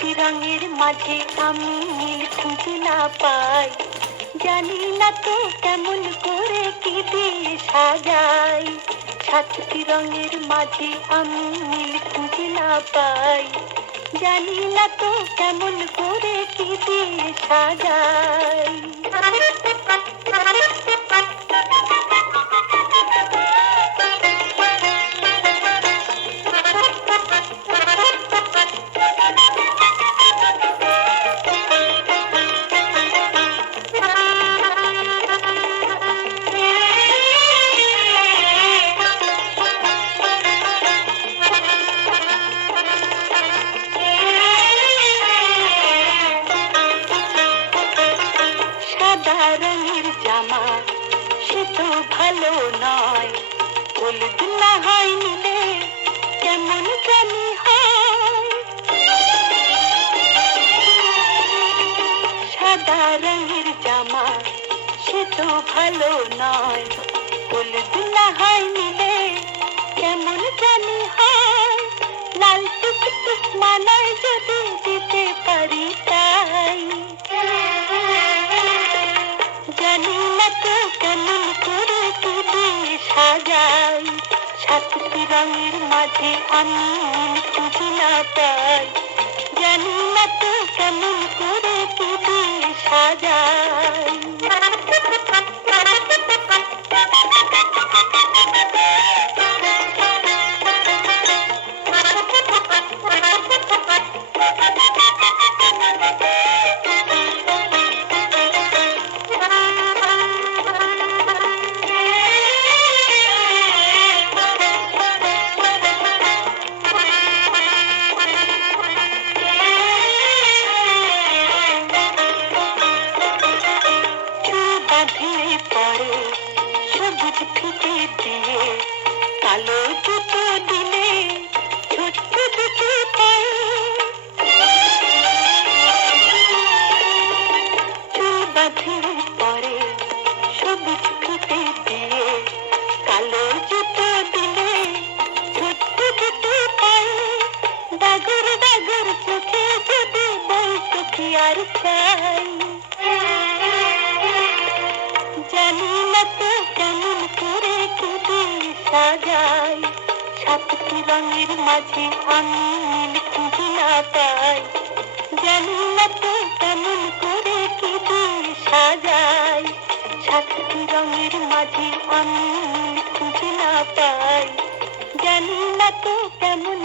সাতটি রঙের মাঝে আমি নীল খুঁজে না পাই, জানি না তো কেমন করে কি দিয়ে সাজাই। সাতটি রঙের মাঝে আমি নীল খুঁজে না পাই, জানি না তো কেমন করে কি দিয়ে সাজাই। রঙের জামা সে তো ভালো নয়, হলুদ না হয় নিলে কেমন জানি হয়। সাদা রঙের জামা সে তো ভালো নয়, হলুদ না হয় নিলে কেমন জানি হয়। লাল টুকটুক মানায় যদি দিতে পারি তাই, জানি না তো কেমন করে কি দিয়ে সাজাই। সাতটি রঙের মাঝে আমি নীল খুঁজে না পাই, জানি না তো কেমন করে কি দিয়ে সাজাই। পরে সবুজ ফিতে দিয়ে কালো জুতো দিলে ছোট্ট দুটো পায়ে, চুল বাঁধিয়ে পরে সবুজ ফিতে দিয়ে কালো জুতো দিলে ছোট্ট দুটো পায়ে। ডাগর ডাগর চোখে যদি বলতো কি আর চাই, জানি না তো কেমন করে কি দিয়ে সাজাই। সাতটি রঙের মাঝে আমি নীল খুঁজে না পাই, জানি না তো কেমন করে কি দিয়ে সাজাই। সাতটি রঙের মাঝে আমি নীল খুঁজে না পাই, জানি না তো কেমন